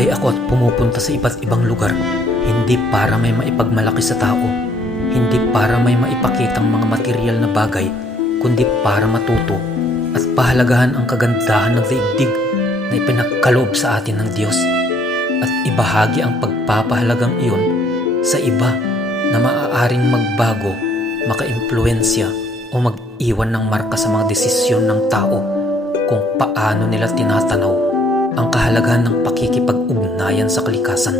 Naglalakbay ako at pumupunta sa iba't ibang lugar, hindi para may maipagmalaki sa tao, hindi para may maipakitang mga materyal na bagay, kundi para matuto at pahalagahan ang kagandahan ng daigdig na ipinagkaloob sa atin ng Diyos at ibahagi ang pagpapahalagang iyon sa iba na maaaring magbago, makaimpluwensya o mag-iwan ng marka sa mga desisyon ng tao kung paano nila tinatanaw ang kahalagahan ng pakikipag-ugnayan sa kalikasan.